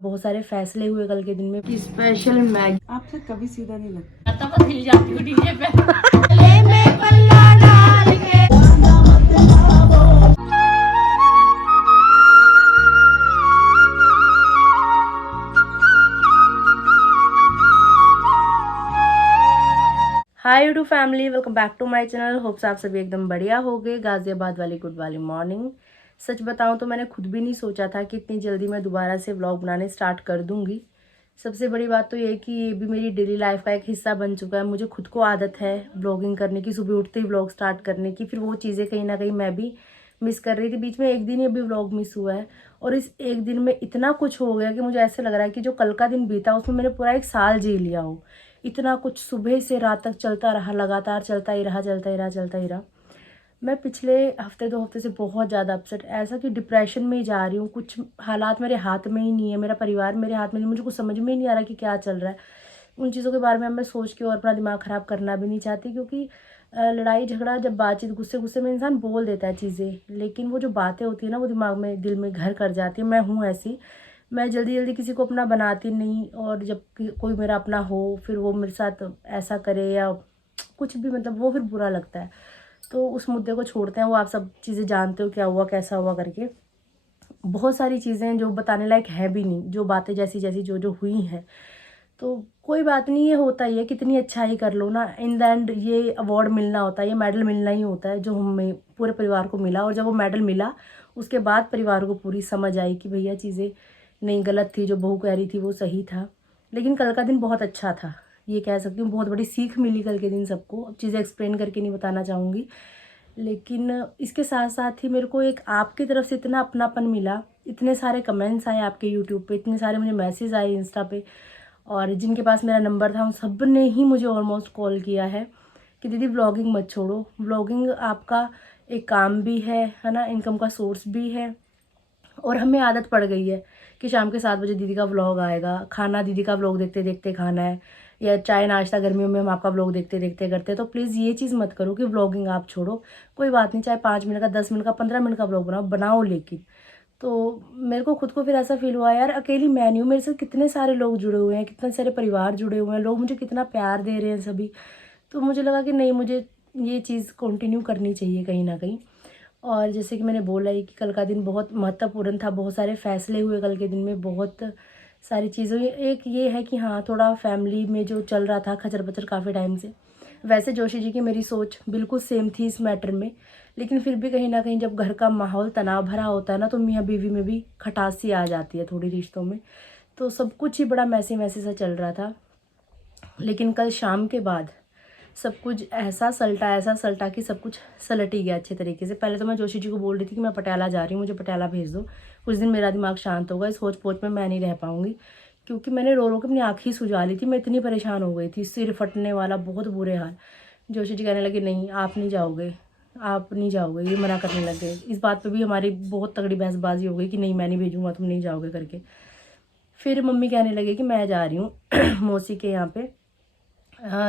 बहुत सारे फैसले हुए कल के दिन में कि स्पेशल मैगी आपसे कभी सीधा नहीं लगता। आता बस हिल जाती हूँ डीजे पे ले में पल्ला डाल के। Hi YouTube family, welcome back to my channel. Hopes आप सभी एकदम बढ़िया हो गए। गाजियाबाद वाली गुड वाली मॉर्निंग। सच बताऊं तो मैंने खुद भी नहीं सोचा था कि इतनी जल्दी मैं दोबारा से व्लॉग बनाने स्टार्ट कर दूंगी। सबसे बड़ी बात तो ये कि ये भी मेरी डेली लाइफ का एक हिस्सा बन चुका है। मुझे खुद को आदत है व्लॉगिंग करने की, सुबह उठते ही व्लॉग स्टार्ट करने की। फिर वो चीज़ें कहीं ना कहीं मैं भी मिस कर रही थी। बीच में एक दिन ही अभी व्लॉग मिस हुआ है और इस एक दिन में इतना कुछ हो गया कि मुझे ऐसे लग रहा है कि जो कल का दिन बीता उसमें मैंने पूरा एक साल जी लिया हो। इतना कुछ सुबह से रात तक चलता रहा, लगातार चलता ही रहा, चलता ही रहा, चलता ही रहा। मैं पिछले हफ्ते 2 हफ्ते से बहुत ज़्यादा अपसेट, ऐसा कि डिप्रेशन में ही जा रही हूँ। कुछ हालात मेरे हाथ में ही नहीं है, मेरा परिवार मेरे हाथ में नहीं, मुझे कुछ समझ में ही नहीं आ रहा कि क्या चल रहा है। उन चीज़ों के बारे में मैं सोच के और अपना दिमाग ख़राब करना भी नहीं चाहती, क्योंकि लड़ाई झगड़ा जब बातचीत गुस्से गुस्से में इंसान बोल देता है चीज़ें, लेकिन वो जो बातें होती है ना वो दिमाग में दिल में घर कर जाती है। मैं हूँ ऐसी, मैं जल्दी जल्दी किसी को अपना बनाती नहीं, और जब कोई मेरा अपना हो फिर वो मेरे साथ ऐसा करे या कुछ भी, मतलब वो फिर बुरा लगता है। तो उस मुद्दे को छोड़ते हैं, वो आप सब चीज़ें जानते हो क्या हुआ कैसा हुआ करके। बहुत सारी चीज़ें जो बताने लायक है भी नहीं, जो बातें जैसी जैसी जो जो हुई हैं। तो कोई बात नहीं, ये होता ही है, कितनी अच्छाई कर लो ना, इन द एंड ये अवार्ड मिलना होता है, ये मेडल मिलना ही होता है जो हमें पूरे परिवार को मिला। और जब वो मेडल मिला उसके बाद परिवार को पूरी समझ आई कि भैया चीज़ें नहीं गलत थी, जो बहू कह रही थी वो सही था। लेकिन कल का दिन बहुत अच्छा था, ये कह सकती हूँ। बहुत बड़ी सीख मिली कल के दिन सबको। अब चीज़ें एक्सप्लेन करके नहीं बताना चाहूँगी, लेकिन इसके साथ साथ ही मेरे को एक आपकी तरफ से इतना अपनापन मिला, इतने सारे कमेंट्स आए आपके यूट्यूब पे, इतने सारे मुझे मैसेज आए इंस्टा पे, और जिनके पास मेरा नंबर था उन सब ने ही मुझे ऑलमोस्ट कॉल किया है कि दीदी व्लॉगिंग मत छोड़ो, व्लॉगिंग आपका एक काम भी है ना, इनकम का सोर्स भी है। और हमें आदत पड़ गई है कि शाम के 7 बजे दीदी का व्लॉग आएगा, खाना दीदी का व्लॉग देखते देखते खाना है, या चाय नाश्ता गर्मियों में हम आपका व्लॉग देखते देखते करते हैं। तो प्लीज़ ये चीज़ मत करो कि व्लॉगिंग आप छोड़ो। कोई बात नहीं, चाहे 5 मिनट का, 10 मिनट का, 15 मिनट का व्लॉग बनाओ बनाओ, लेकिन तो मेरे को खुद को फिर ऐसा फील हुआ, यार अकेली मैं नहीं हूँ, मेरे से कितने सारे लोग जुड़े हुए हैं, कितने सारे परिवार जुड़े हुए हैं, लोग मुझे कितना प्यार दे रहे हैं सभी। तो मुझे लगा कि नहीं, मुझे ये चीज़ कंटिन्यू करनी चाहिए कहीं ना कहीं। और जैसे कि मैंने बोला ही कि कल का दिन बहुत महत्वपूर्ण था, बहुत सारे फैसले हुए कल के दिन में, बहुत सारी चीज़ें हुई। एक ये है कि हाँ, थोड़ा फैमिली में जो चल रहा था खचर पचर काफ़ी टाइम से, वैसे जोशी जी की मेरी सोच बिल्कुल सेम थी इस मैटर में। लेकिन फिर भी कहीं ना कहीं जब घर का माहौल तनाव भरा होता है ना, तो मियाँ बीवी में भी खटास सी आ जाती है थोड़ी रिश्तों में। तो सब कुछ ही बड़ा मैसी मैसी सा चल रहा था। लेकिन कल शाम के बाद सब कुछ ऐसा सलटा कि सब कुछ सलट ही गया अच्छे तरीके से। पहले तो मैं जोशी जी को बोल रही थी कि मैं पटियाला जा रही हूँ, मुझे पटियाला भेज दो, कुछ दिन मेरा दिमाग शांत होगा, इस होच पोच में मैं नहीं रह पाऊँगी। क्योंकि मैंने रो रो के अपनी आँख ही सुझा ली थी, मैं इतनी परेशान हो गई थी, सिर फटने वाला, बहुत बुरे हाल। जोशी जी कहने लगे नहीं आप नहीं जाओगे, आप नहीं जाओगे, ये मना करने लग गए। इस बात पे भी हमारी बहुत तगड़ी बहसबाजी हो गई कि नहीं मैं नहीं भेजूँगा, तुम नहीं जाओगे करके। फिर मम्मी कहने लगे कि मैं जा रही हूँ मौसी के यहाँ पे।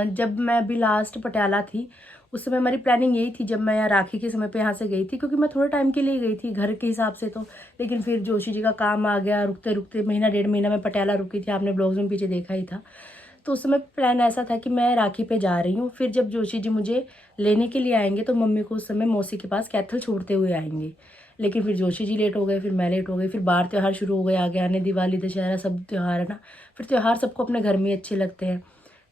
जब मैं अभी लास्ट पटियाला थी उस समय हमारी प्लानिंग यही थी, जब मैं यहाँ राखी के समय पे यहाँ से गई थी, क्योंकि मैं थोड़े टाइम के लिए गई थी घर के हिसाब से तो। लेकिन फिर जोशी जी का काम आ गया, रुकते रुकते महीना 1.5 महीना मैं पटियाला रुकी थी, आपने ब्लॉग्स में पीछे देखा ही था। तो उस समय प्लान ऐसा था कि मैं राखी पे जा रही हूँ, फिर जब जोशी जी मुझे लेने के लिए आएंगे तो मम्मी को उस समय मौसी के पास कैथल छोड़ते हुए आएंगे। लेकिन फिर जोशी जी लेट हो गए, फिर मैं लेट हो गई, फिर बाहर त्यौहार शुरू हो गए आगे आने, दिवाली दशहरा सब त्यौहार है ना। फिर त्यौहार सबको अपने घर में अच्छे लगते हैं,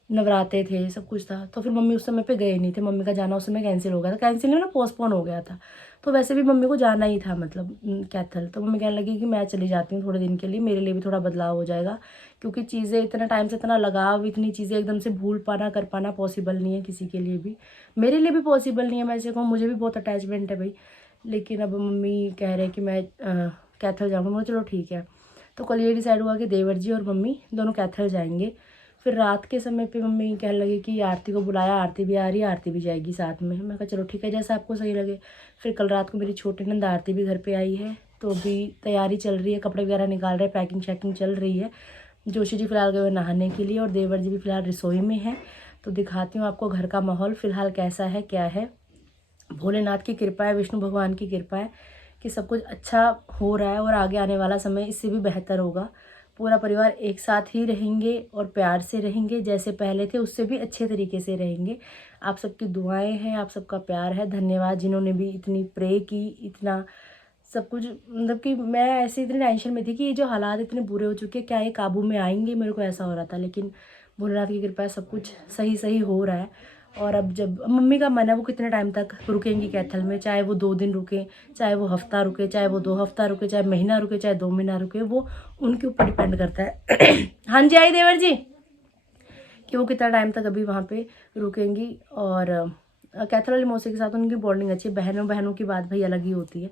नवराते थे, सब कुछ था। तो फिर मम्मी उस समय पे गए नहीं थे, मम्मी का जाना उस समय कैंसिल हो गया था, कैंसिल नहीं ना, पोस्टपोन हो गया था। तो वैसे भी मम्मी को जाना ही था, मतलब कैथल। तो मम्मी कहने लगी कि मैं चली जाती हूँ थोड़े दिन के लिए, मेरे लिए भी थोड़ा बदलाव हो जाएगा, क्योंकि चीज़ें इतना टाइम से इतना लगाव, इतनी चीज़ें एकदम से भूल पाना कर पाना पॉसिबल नहीं है किसी के लिए भी, मेरे लिए भी पॉसिबल नहीं है। मैं ऐसे कहूँ, मुझे भी बहुत अटैचमेंट है भाई। लेकिन अब मम्मी कह रहे हैं कि मैं कैथल जाऊँगी, मैं चलो ठीक है। तो कल ये डिसाइड हुआ कि देवर जी और मम्मी दोनों कैथल जाएंगे। फिर रात के समय पे मम्मी कहने लगी कि आरती को बुलाया, आरती भी आ रही है, आरती भी जाएगी साथ में। मैं कहा चलो ठीक है, जैसा आपको सही लगे। फिर कल रात को मेरी छोटी नंद आरती भी घर पे आई है, तो अभी तैयारी चल रही है, कपड़े वगैरह निकाल रहे हैं, पैकिंग शैकिंग चल रही है। जोशी जी फिलहाल गए हुए नहाने के लिए, और देवर जी भी फिलहाल रसोई में है। तो दिखाती हूँ आपको घर का माहौल फिलहाल कैसा है क्या है। भोलेनाथ की कृपा है, विष्णु भगवान की कृपा है कि सब कुछ अच्छा हो रहा है, और आगे आने वाला समय इससे भी बेहतर होगा। पूरा परिवार एक साथ ही रहेंगे और प्यार से रहेंगे, जैसे पहले थे उससे भी अच्छे तरीके से रहेंगे। आप सबकी दुआएं हैं, आप सबका प्यार है। धन्यवाद जिन्होंने भी इतनी प्रे की, इतना सब कुछ। मतलब कि मैं ऐसे इतनी टेंशन में थी कि ये जो हालात इतने बुरे हो चुके हैं, क्या ये काबू में आएंगे, मेरे को ऐसा हो रहा था। लेकिन भोलेनाथ की कृपा है, सब कुछ सही सही हो रहा है। और अब जब मम्मी का मन है वो कितने टाइम तक रुकेंगी कैथल में, चाहे वो 2 दिन रुके, चाहे वो हफ्ता रुके, चाहे वो 2 हफ्ता रुके, चाहे महीना रुके, चाहे 2 महीना रुके, वो उनके ऊपर डिपेंड करता है। हाँ जी आई देवर जी, कि वो कितना टाइम तक अभी वहाँ पे रुकेंगी। और कैथल वाली मौसी के साथ उनकी बॉन्डिंग अच्छी है। बहनों की बात भाई अलग ही होती है,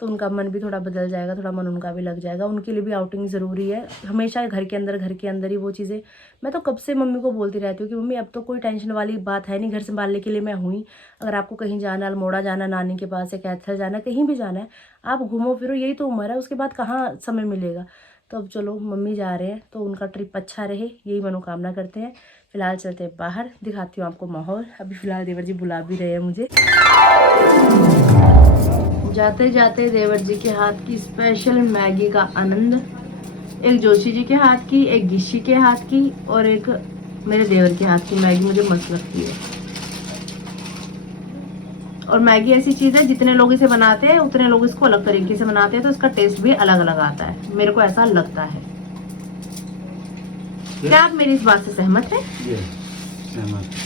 तो उनका मन भी थोड़ा बदल जाएगा, थोड़ा मन उनका भी लग जाएगा। उनके लिए भी आउटिंग ज़रूरी है। हमेशा घर के अंदर ही वो चीज़ें, मैं तो कब से मम्मी को बोलती रहती हूँ कि मम्मी अब तो कोई टेंशन वाली बात है नहीं, घर संभालने के लिए मैं हुई। अगर आपको कहीं जाना, अल्मोड़ा जाना, नानी के पास, या कैथल जाना, कहीं भी जाना है, आप घूमो फिरो, यही तो उम्र है, उसके बाद कहाँ समय मिलेगा। तो अब चलो मम्मी जा रहे हैं तो उनका ट्रिप अच्छा रहे, यही मनोकामना करते हैं। फिलहाल चलते हैं बाहर, दिखाती हूँ आपको माहौल। अभी फिलहाल देवर जी बुला भी रहे हैं मुझे। जाते जाते देवर जी के हाथ की स्पेशल मैगी का आनंद, एक जोशी जी के हाथ की, एक गिशी के हाथ की, और एक मेरे देवर के हाथ की मैगी मुझे मस्त लगती है। और मैगी ऐसी चीज़ है, जितने लोग इसे बनाते हैं उतने लोग इसको अलग तरीके से बनाते हैं, तो इसका टेस्ट भी अलग अलग आता है, मेरे को ऐसा लगता है। क्या आप मेरी इस बात से सहमत हैं? सहमत।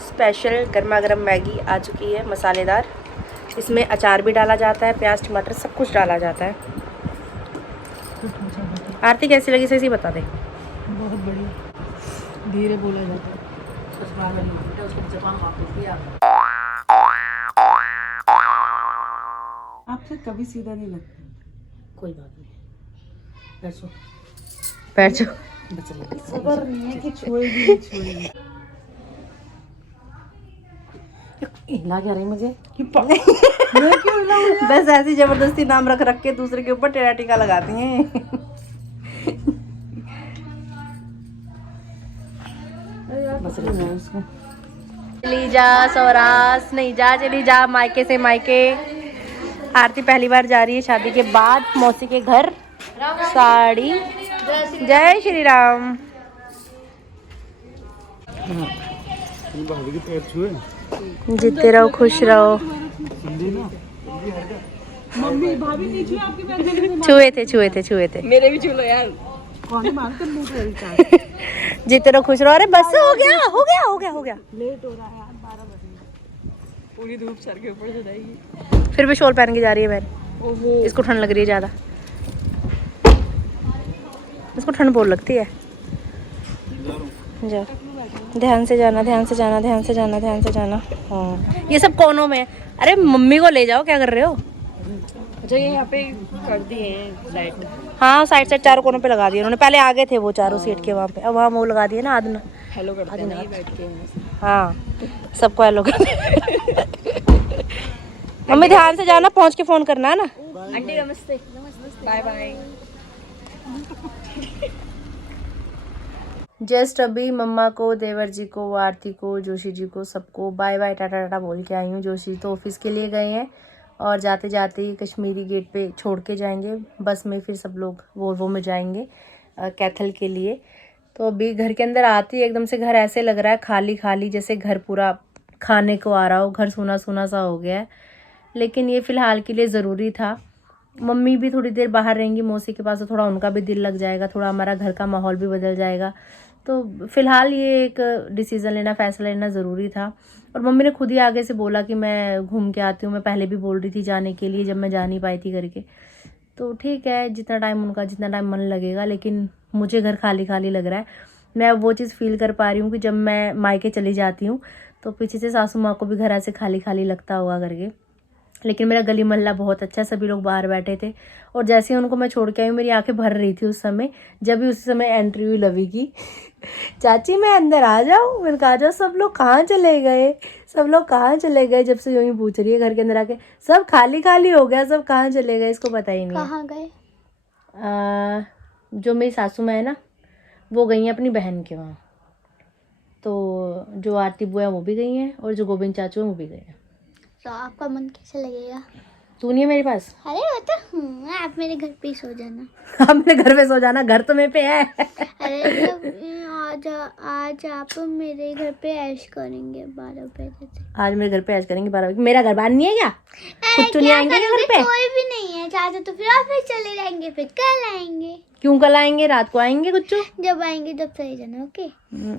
स्पेशल गर्मा गर्म मैगी आ चुकी है, मसालेदार। इसमें अचार भी डाला जाता है, प्याज टमाटर सब कुछ डाला जाता है। आरती कैसी लगी सही बता दे। बहुत बढ़िया, धीरे बोला जाता है। आपसे कभी सीधा नहीं लगता। कोई बात नहीं, बैठ जाओ। खबर नहीं है कि छोड़ेगी। हिला क्या रही मुझे मैं क्यों हिलाऊं? बस ऐसी जबरदस्ती नाम रख रख के दूसरे के ऊपर टेढ़ा टीका लगाती हैं। चली जा सौरास, नहीं जा, चली जा मायके से मायके। आरती पहली बार जा रही है शादी के बाद मौसी के घर। साड़ी, जय श्री राम। भाभी के पैर छुए, जीते रहो, खुश रहो। मम्मी भाभी नहीं छुए आपके पैर? छुए थे। मेरे भी छू लो यार। कौन मानकर मुंह पे रिचार्ज। जीते रहो, खुश रहो। अरे बस हो गया। लेट हो रहा है यार, 12 बजे। पूरी धूप सर के ऊपर से जाएगी। फिर भी शॉल पहन के जा रही है बहन, ओहो, इसको ठंड लग रही है ज़्यादा। इसको ठंड बहुत लगती है। जाओ, ध्यान से जाना। हाँ, ये सब कोनों में है। अरे मम्मी को ले जाओ, क्या कर रहे हो? अच्छा ये यहाँ पे कर दिए हैं लाइट। हाँ, साइड चारों कोनों पे लगा दिए उन्होंने। पहले आगे थे वो चारों सीट के वहाँ पे, अब वहाँ वो लगा दिए ना आदना। हेलो करते हैं नहीं बैठ के। हाँ, सबको हेलो कर। मम्मी ध्यान से जाना, पहुँच के फोन करना है ना। आंटी नमस्ते। Bye bye. जस्ट अभी मम्मा को, देवर जी को, आरती को, जोशी जी को, सबको बाय बाय टाटा बोल के आई हूँ। जोशी तो ऑफिस के लिए गए हैं और जाते जाते ही कश्मीरी गेट पे छोड़ के जाएंगे बस में। फिर सब लोग वोल्वो में जाएंगे कैथल के लिए। तो अभी घर के अंदर आती एकदम से घर ऐसे लग रहा है खाली खाली, जैसे घर पूरा खाने को आ रहा हो, घर सूना सूना सा हो गया है। लेकिन ये फ़िलहाल के लिए ज़रूरी था। मम्मी भी थोड़ी देर बाहर रहेंगी मौसी के पास, तो थोड़ा उनका भी दिल लग जाएगा, थोड़ा हमारा घर का माहौल भी बदल जाएगा। तो फ़िलहाल ये एक डिसीज़न लेना, फ़ैसला लेना ज़रूरी था। और मम्मी ने खुद ही आगे से बोला कि मैं घूम के आती हूँ। मैं पहले भी बोल रही थी जाने के लिए, जब मैं जा नहीं पाई थी करके। तो ठीक है, जितना टाइम मन लगेगा, लेकिन मुझे घर खाली खाली लग रहा है। मैं वो चीज़ फील कर पा रही हूँ कि जब मैं मायके चली जाती हूँ तो पीछे से सासू माँ को भी घर ऐसे खाली खाली लगता होगा करके। लेकिन मेरा गली मोहल्ला बहुत अच्छा, सभी लोग बाहर बैठे थे। और जैसे ही उनको मैं छोड़ के आई हूँ, मेरी आंखें भर रही थी उस समय, जब भी उस समय एंट्री हुई लवी की। चाची मैं अंदर आ जाऊँ? मैंने कहा जाओ। सब लोग कहाँ चले गए? जब से यूँ ही पूछ रही है घर के अंदर आके। सब खाली खाली हो गया, सब कहाँ चले गए इसको पता ही नहीं। कहाँ गए? जो मेरी सासू माँ है ना, वो गई हैं अपनी बहन के वहाँ। तो जो आरती बुआ है वो भी गई हैं, और जो गोविंद चाचू हैं वो भी गए हैं। तो आपका मन कैसे लगेगा? तू नहीं है मेरे पास। अरे वो तो आप मेरे घर पे ही सो जाना। अब मेरे घर पे सो जाना, घर तो मेरे पे है। अरे आज आप मेरे घर पे ऐश करेंगे 12 बजे से। आज मेरे घर पे ऐश करेंगे 12 बजे। मेरा घर बार नहीं है क्या? कुछ नहीं आएंगे क्या घर पे? कोई भी नहीं है, चाचा तो फिर ऑफिस चले जाएंगे, फिर कल आएंगे। क्यों कल आएंगे? रात को आएंगे कुछ। जब आएंगे तब सही जाना। ओके।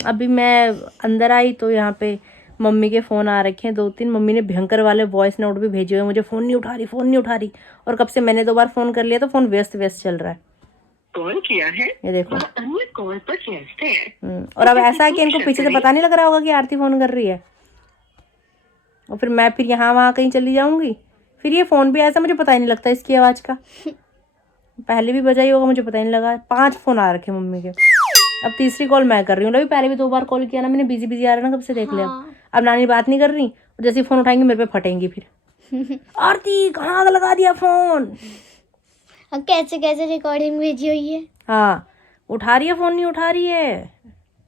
अभी मैं अंदर आई तो यहाँ पे मम्मी के फ़ोन आ रखे हैं 2-3। मम्मी ने भयंकर वाले वॉइस नोट भी भेजे हुए, मुझे फ़ोन नहीं उठा रही। और कब से मैंने 2 बार फ़ोन कर लिया तो फ़ोन व्यस्त चल रहा है। कॉल किया है, ये देखो। अन्य कॉल पर व्यस्त है। और अब ऐसा है कि इनको पीछे से पता नहीं लग रहा होगा कि आरती फ़ोन कर रही है। और फिर मैं यहाँ वहाँ कहीं चली जाऊँगी, फिर ये फ़ोन भी ऐसा मुझे पता ही नहीं लगता इसकी आवाज़ का। पहले भी बजा ही होगा, मुझे पता ही नहीं लगा। 5 फ़ोन आ रखे मम्मी के। अब तीसरी कॉल मैं कर रही हूँ। अभी पहले भी 2 बार कॉल किया ना मैंने, बिजी आ रहा ना, कब से देख लिया। अब नानी बात नहीं कर रही, जैसे फ़ोन उठाएंगे मेरे पे फटेंगी फिर। आरती कहाँ लगा दिया फ़ोन? अब कैसे रिकॉर्डिंग भेजी हुई है। हाँ, उठा रही है फ़ोन, नहीं उठा रही है।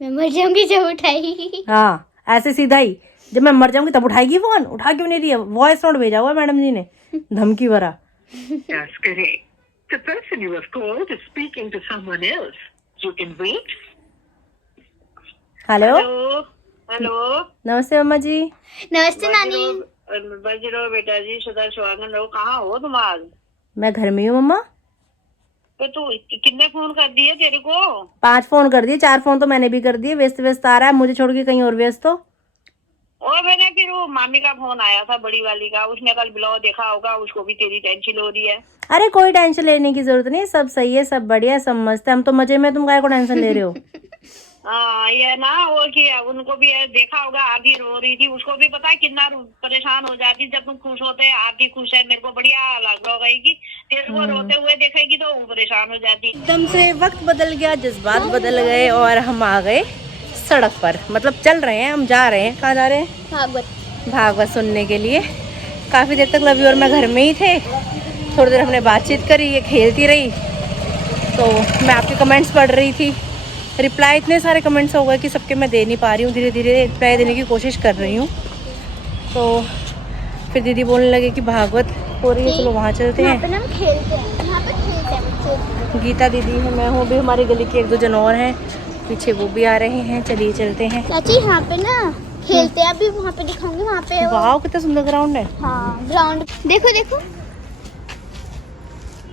मैं मर जाऊंगी जब उठाई। हाँ, ऐसे सीधा ही, जब मैं मर जाऊंगी तब उठाएगी फ़ोन। उठा क्यों नहीं रही है? वॉइस नोट भेजा हुआ मैडम जी ने, धमकी भरा। That's correct. The person you have called is speaking to someone else. You can wait. Hello, hello. नमस्ते मम्मा जी। नमस्ते नानी। बज रहो बेटा जी, सदा सुहागन रहो। कहाँ हो तुम आज? मैं घर में हूँ मम्मा। तो तू कितने फोन कर दिए तेरे को? 5 फ़ोन कर दिए, 4 फ़ोन तो मैंने भी कर दिए। व्यस्त आ रहा है, मुझे छोड़ के कहीं और व्यस्त हो। और मैंने फिर वो मामी का फोन आया था, बड़ी वाली का, उसने कल ब्लॉग देखा होगा, उसको भी तेरी टेंशन हो रही है। अरे कोई टेंशन लेने की जरूरत नहीं, सब सही है, सब बढ़िया, सब मस्त है। हम तो मजे में, तुम काहे को टेंशन ले रहे हो? हाँ, ये ना वो कि उनको भी देखा होगा, आदि रो रही थी, उसको भी पता है कितना परेशान हो जाती जब तुम खुश होते हैं। आदि खुश है, मेरे को बढ़िया लग रहा होगा कि तेरे को रोते हुए देखेगी तो वो परेशान हो जाती। एकदम से वक्त बदल गया, जज्बात बदल गए और हम आ गए सड़क पर। मतलब चल रहे हैं, हम जा रहे हैं। कहाँ जा रहे हैं? भागवत सुनने के लिए। काफ़ी देर तक लवी और मैं घर में ही थे। थोड़ी देर हमने बातचीत करी, ये खेलती रही, तो मैं आपके कमेंट्स पढ़ रही थी। रिप्लाई इतने सारे कमेंट्स हो गए कि सबके मैं दे नहीं पा रही हूँ। धीरे धीरे रिप्लाई देने की कोशिश कर रही हूँ। तो फिर दीदी बोलने लगे कि भागवत हो रही है, चलो वहाँ चलते हैं। गीता दीदी है, मैं हूँ, अभी हमारी गली के 1-2 जन और हैं, पीछे वो भी आ रहे हैं। चलिए चलते हैं। चाची यहाँ पे ना खेलते हैं, अभी वहाँ पे दिखाऊंगी। वहाँ पे वाह, कितना सुंदर ग्राउंड है। हाँ, ग्राउंड देखो।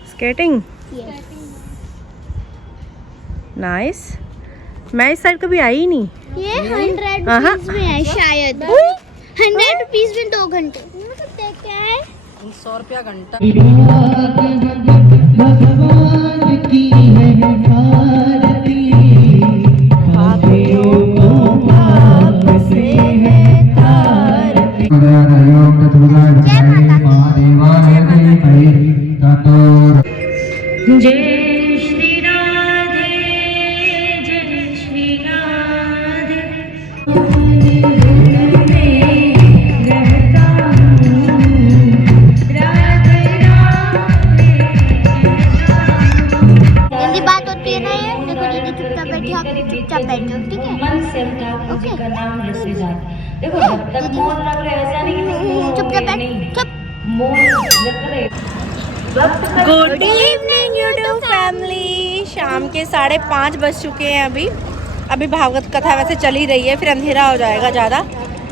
Skating, nice. मैं इस साइड कभी आई ही नहीं। ये 100 रुपीज में है शायद। 100 रुपीज में 2 घंटे। क्या है? 100 रुपया घंटा। जय श्री राधे, जय श्री राधे। जल्दी बात होती है ना ये। देखो दीदी चुपचाप बैठी, आप चुपचाप बैठो, ठीक है? चुपचाप बैठ, चुप। Good evening YouTube family. शाम के 5:30 बज चुके हैं अभी भागवत कथा वैसे चल ही रही है, फिर अंधेरा हो जाएगा ज़्यादा।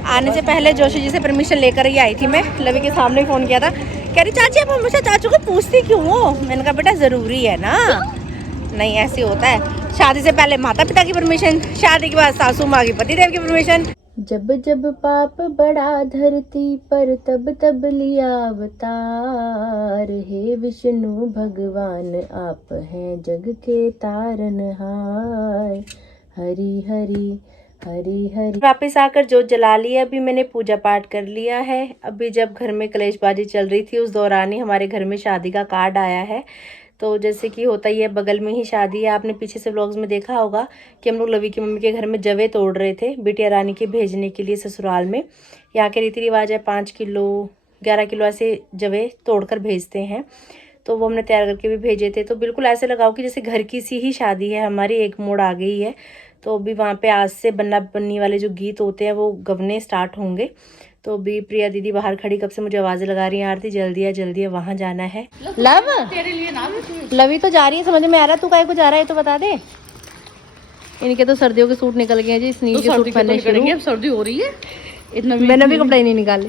आने से पहले जोशी जी से परमिशन लेकर ही आई थी मैं। लवी के सामने फ़ोन किया था, कह रही चाची आप हमेशा चाचू को पूछती क्यों हो? मैंने कहा बेटा ज़रूरी है ना। नहीं, ऐसे होता है। शादी से पहले माता पिता की परमिशन, शादी के बाद सासू माँ की पतिदेव की परमिशन। जब जब पाप बढ़ा धरती पर तब तब लिया अवतार। हे विष्णु भगवान आप हैं जग के तारनहार। हरि हरि हरि हरि। वापस आकर जोत जला लिया। अभी मैंने पूजा पाठ कर लिया है। अभी जब घर में कलेशबाजी चल रही थी उस दौरान ही हमारे घर में शादी का कार्ड आया है। तो जैसे कि होता ही है, बगल में ही शादी है। आपने पीछे से व्लॉग्स में देखा होगा कि हम लोग लवी की मम्मी के घर में जवे तोड़ रहे थे बिटिया रानी के भेजने के लिए ससुराल में। यहाँ के रीति रिवाज है 5 किलो 11 किलो ऐसे जवे तोड़कर भेजते हैं। तो वो हमने तैयार करके भी भेजे थे। तो बिल्कुल ऐसे लगाओ कि जैसे घर की सी ही शादी है हमारी। एक मोड़ आ गई है। तो अभी वहाँ पे आज से बन्ना बन्नी वाले जो गीत होते हैं वो गवने स्टार्ट होंगे। तो अभी प्रिया दीदी बाहर खड़ी कब से मुझे आवाज़ें लगा रही हैं, आरती जल्दी है वहाँ जाना है। लव तेरे लिए ना लवी तो जा रही है, समझ में आ रहा है, तू काहे को जा रहा है तो बता दे। इनके तो सर्दियों के सूट निकल गए हैं जी, स्नील के सूट पहनने शुरू। अब सर्दी हो रही है इतना मैंने भी कपड़े नहीं निकाले।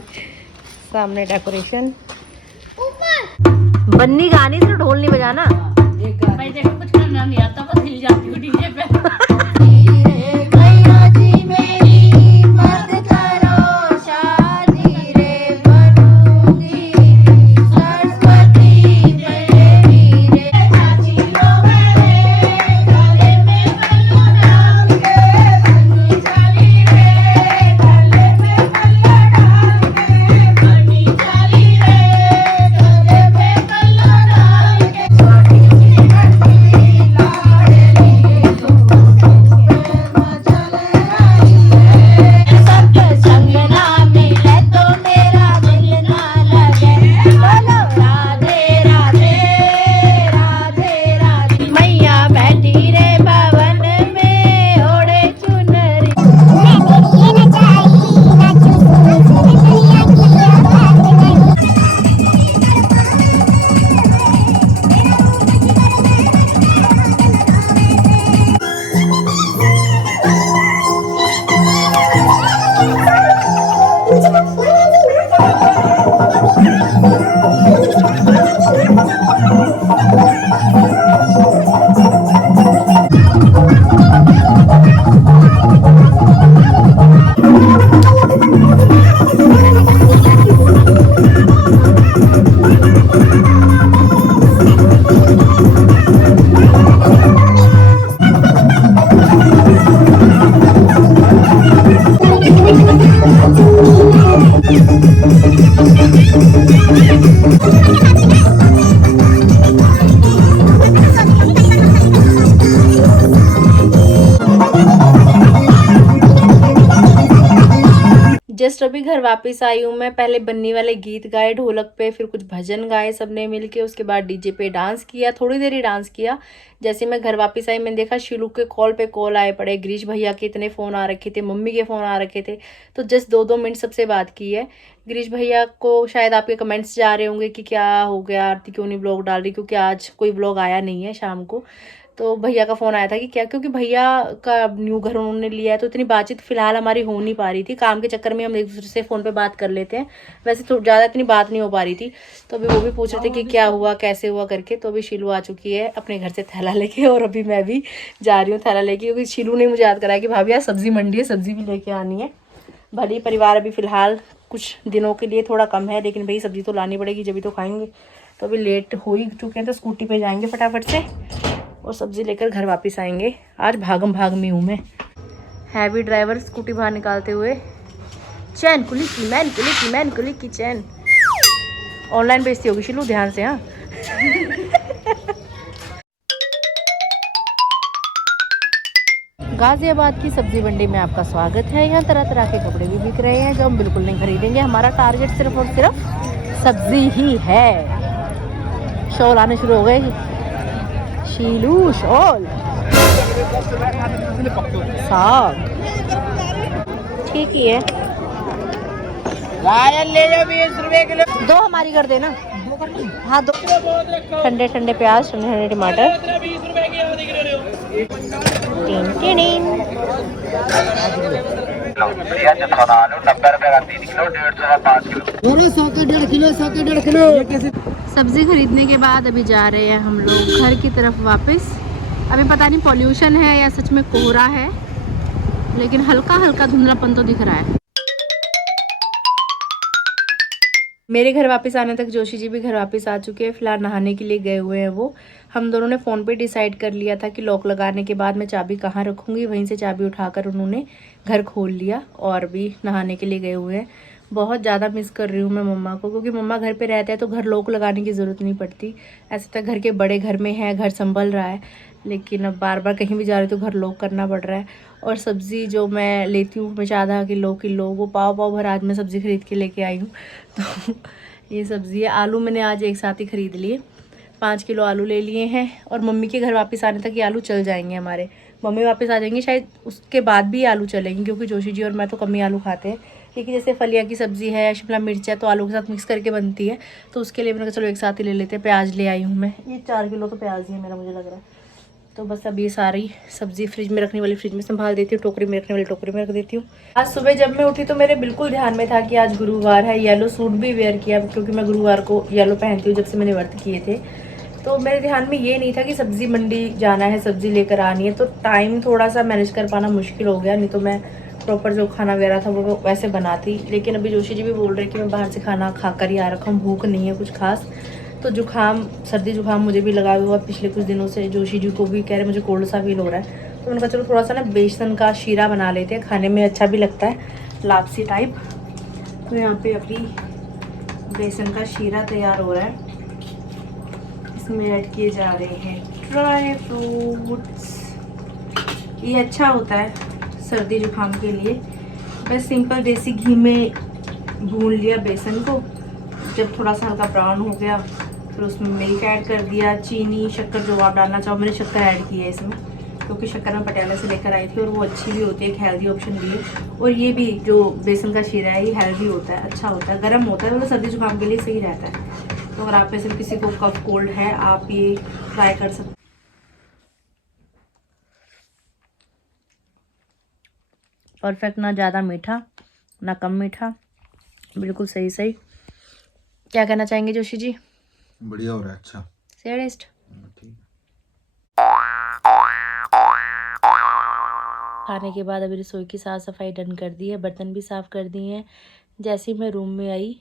सामने डेकोरेशन बन्नी गानी से ढोल नहीं बजाना। भाई देखो कुछ करना नहीं आता, बस हिल जाती हूँ डीजे पे। जस्ट अभी घर वापस आई हूँ मैं। पहले बन्नी वाले गीत गाए ढोलक पे, फिर कुछ भजन गाए सबने मिलके, उसके बाद डीजे पे डांस किया, थोड़ी देर ही डांस किया। जैसे मैं घर वापस आई मैंने देखा शिलू के कॉल पे कॉल आए पड़े, गिरीश भैया के इतने फ़ोन आ रखे थे, मम्मी के फ़ोन आ रखे थे, तो जस्ट 2-2 मिनट सबसे बात की है। गिरीश भैया को शायद आपके कमेंट्स जा रहे होंगे कि क्या हो गया आरती क्यों नहीं ब्लॉग डाल रही, क्योंकि आज कोई ब्लॉग आया नहीं है शाम को। तो भैया का फ़ोन आया था कि क्या, क्योंकि भैया का न्यू घर उन्होंने लिया है तो इतनी बातचीत फ़िलहाल हमारी हो नहीं पा रही थी। काम के चक्कर में हम एक दूसरे से फ़ोन पे बात कर लेते हैं, वैसे तो ज़्यादा इतनी बात नहीं हो पा रही थी। तो अभी वो भी पूछ रहे थे कि क्या हुआ कैसे हुआ करके। तो अभी शीलू आ चुकी है अपने घर से थैला लेके, और अभी मैं भी जा रही हूँ थैला लेके, क्योंकि शीलू ने मुझे याद कराया कि भाभी आज सब्ज़ी मंडी है, सब्ज़ी भी लेके आनी है। भले परिवार अभी फ़िलहाल कुछ दिनों के लिए थोड़ा कम है, लेकिन भाई सब्ज़ी तो लानी पड़ेगी जब भी तो खाएंगे। तो अभी लेट हो ही चुके हैं, तो स्कूटी पे जाएंगे फटाफट से और सब्ज़ी लेकर घर वापस आएंगे। आज भागम भाग में हूँ मैं। हैवी ड्राइवर स्कूटी बाहर निकालते हुए, चैन कुली की मैन कुली की चैन। ऑनलाइन बेचती होगी शिलू, ध्यान से। हाँ गाजियाबाद की सब्जी मंडी में आपका स्वागत है। यहाँ तरह तरह के कपड़े भी बिक रहे हैं जो हम बिल्कुल नहीं खरीदेंगे। हमारा टारगेट सिर्फ और सिर्फ सब्जी ही है। शॉल आने शुरू हो गए, शीलू शॉल, साग ठीक ही है। ले जाओ 20 रुपए किलो, 2 हमारी कर देना। हाँ 2 ठंडे ठंडे प्याज, ठंडे ठंडे टमाटर। सब्जी खरीदने के बाद अभी जा रहे हैं हम लोग घर की तरफ वापस। अभी पता नहीं पॉल्यूशन है या सच में कोहरा है, लेकिन हल्का हल्का धुंधलापन तो दिख रहा है। मेरे घर वापस आने तक जोशी जी भी घर वापस आ चुके हैं। फिलहाल नहाने के लिए गए हुए हैं वो। हम दोनों ने फ़ोन पे डिसाइड कर लिया था कि लॉक लगाने के बाद मैं चाबी कहाँ रखूँगी, वहीं से चाबी उठाकर उन्होंने घर खोल लिया और भी नहाने के लिए गए हुए हैं। बहुत ज़्यादा मिस कर रही हूँ मैं मम्मा को, क्योंकि मम्मा घर पे रहते हैं तो घर लॉक लगाने की ज़रूरत नहीं पड़ती। ऐसे तक घर के बड़े घर में है, घर संभल रहा है, लेकिन अब बार बार कहीं भी जा रही तो घर लॉक करना पड़ रहा है। और सब्ज़ी जो मैं लेती हूँ हमेशा आधा किलो वो पाव भर आज मैं सब्ज़ी खरीद के लेके आई हूँ। तो ये सब्ज़ी है। आलू मैंने आज एक साथ ही ख़रीद लिए, 5 किलो आलू ले लिए हैं। और मम्मी के घर वापस आने तक ये आलू चल जाएंगे हमारे। मम्मी वापस आ जाएंगे शायद उसके बाद भी आलू चलेंगे, क्योंकि जोशी जी और मैं तो कम ही आलू खाते हैं। क्योंकि जैसे फलिया की सब्ज़ी है, शिमला मिर्च है, तो आलू के साथ मिक्स करके बनती है, तो उसके लिए मैंने कहा चलो एक साथ ही ले लेते हैं। प्याज ले आई हूँ मैं, ये 4 किलो तो प्याज ही है मेरा, मुझे लग रहा है। तो बस अब ये सारी सब्ज़ी फ्रिज में रखने वाली फ्रिज में संभाल देती हूँ, टोकरी में रखने वाली टोकरी में रख देती हूँ। आज सुबह जब मैं उठी तो मेरे बिल्कुल ध्यान में था कि आज गुरुवार है। येलो सूट भी वेयर किया क्योंकि मैं गुरुवार को येलो पहनती हूँ जब से मैंने व्रत किए थे। तो मेरे ध्यान में ये नहीं था कि सब्ज़ी मंडी जाना है, सब्ज़ी लेकर आनी है, तो टाइम थोड़ा सा मैनेज कर पाना मुश्किल हो गया। नहीं तो मैं प्रॉपर जो खाना वगैरह था वो वैसे बनाती। लेकिन अभी जोशी जी भी बोल रहे कि मैं बाहर से खाना खा कर ही आ रखा हूँ, भूख नहीं है कुछ खास। तो जुकाम, सर्दी जुकाम मुझे भी लगा हुआ पिछले कुछ दिनों से। जोशी जी को भी कह रहे मुझे कोल्ड सा फील हो रहा है। तो मैंने कहा चलो थोड़ा सा ना बेसन का शीरा बना लेते हैं, खाने में अच्छा भी लगता है, लापसी टाइप। तो यहाँ पे अभी बेसन का शीरा तैयार हो रहा है। इसमें ऐड किए जा रहे हैं ड्राई फ्रूट्स। ये अच्छा होता है सर्दी जुकाम के लिए। बस सिंपल देसी घी में भून लिया बेसन को, जब थोड़ा सा हल्का ब्राउन हो गया फिर उसमें मिल्क ऐड कर दिया, चीनी, शक्कर जो आप डालना चाहो। मैंने शक्कर ऐड की है इसमें क्योंकि शक्कर मैं पटियाला से लेकर आई थी और वो अच्छी भी होती है, एक हेल्दी ऑप्शन भी है। और ये भी जो बेसन का शीरा है ये हेल्दी होता है, अच्छा होता है, गर्म होता है, मतलब सर्दी जुकाम के लिए सही रहता है। तो अगर आप में से किसी को कफ कोल्ड है आप ये ट्राई कर सकते। परफेक्ट, ना ज़्यादा मीठा ना कम मीठा, बिल्कुल सही सही। क्या कहना चाहेंगे जोशी जी? बढ़िया हो रहा है, अच्छा टेस्ट। ठीक। खाने के बाद अभी रसोई की साफ सफाई डन कर दी है, बर्तन भी साफ कर दिए हैं। जैसे ही मैं रूम में आई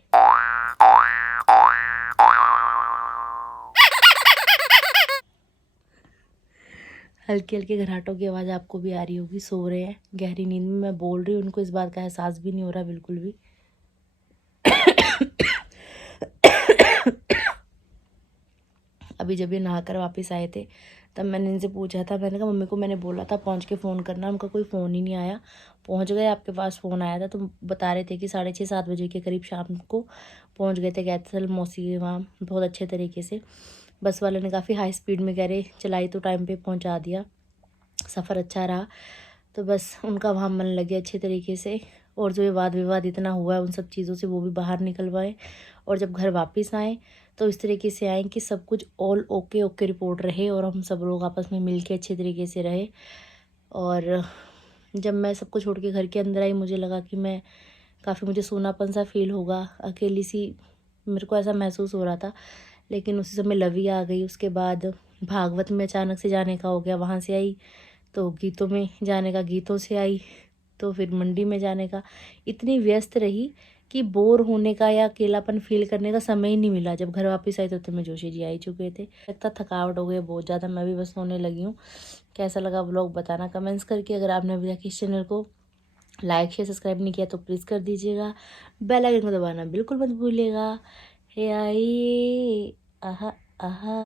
हल्की हल्की घराटों की आवाज़ आपको भी आ रही होगी, सो रहे हैं गहरी नींद में। मैं बोल रही हूँ, उनको इस बात का एहसास भी नहीं हो रहा बिल्कुल भी। अभी जब ये नहाकर वापस आए थे तब मैंने इनसे पूछा था, मैंने कहा मम्मी को मैंने बोला था पहुंच के फ़ोन करना, उनका कोई फ़ोन ही नहीं आया। पहुंच गए, आपके पास फ़ोन आया था तो बता रहे थे कि 6:30-7 बजे के करीब शाम को पहुंच गए थे गैथल मौसी के वहाँ, बहुत अच्छे तरीके से। बस वाले ने काफ़ी हाई स्पीड में कह रहे चलाई तो टाइम पर पहुँचा दिया, सफ़र अच्छा रहा। तो बस उनका वहाँ मन लगे अच्छे तरीके से। और जो ये वाद विवाद इतना हुआ है उन सब चीज़ों से वो भी बाहर निकलवाएं। और जब घर वापस आएँ तो इस तरीके से आएँ कि सब कुछ ऑल ओके ओके रिपोर्ट रहे और हम सब लोग आपस में मिल के अच्छे तरीके से रहे। और जब मैं सबको छोड़ के घर के अंदर आई मुझे लगा कि मैं काफ़ी, मुझे सोनापन सा फील होगा, अकेली सी मेरे को ऐसा महसूस हो रहा था। लेकिन उसी समय लवी आ गई। उसके बाद भागवत में अचानक से जाने का हो गया, वहाँ से आई तो गीतों में जाने का, गीतों से आई तो फिर मंडी में जाने का। इतनी व्यस्त रही कि बोर होने का या अकेलापन फील करने का समय ही नहीं मिला। जब घर वापस आई तो मैं जोशी जी आ ही चुके थे। लगता थकावट हो गई बहुत ज़्यादा, मैं भी बस सोने लगी हूँ। कैसा लगा व्लॉग बताना कमेंट्स करके। अगर आपने अभी तक इस चैनल को लाइक शेयर सब्सक्राइब नहीं किया तो प्लीज़ कर दीजिएगा। बेल आइकन को दबाना बिल्कुल मत भूलिएगा। हे आई आहा आहा।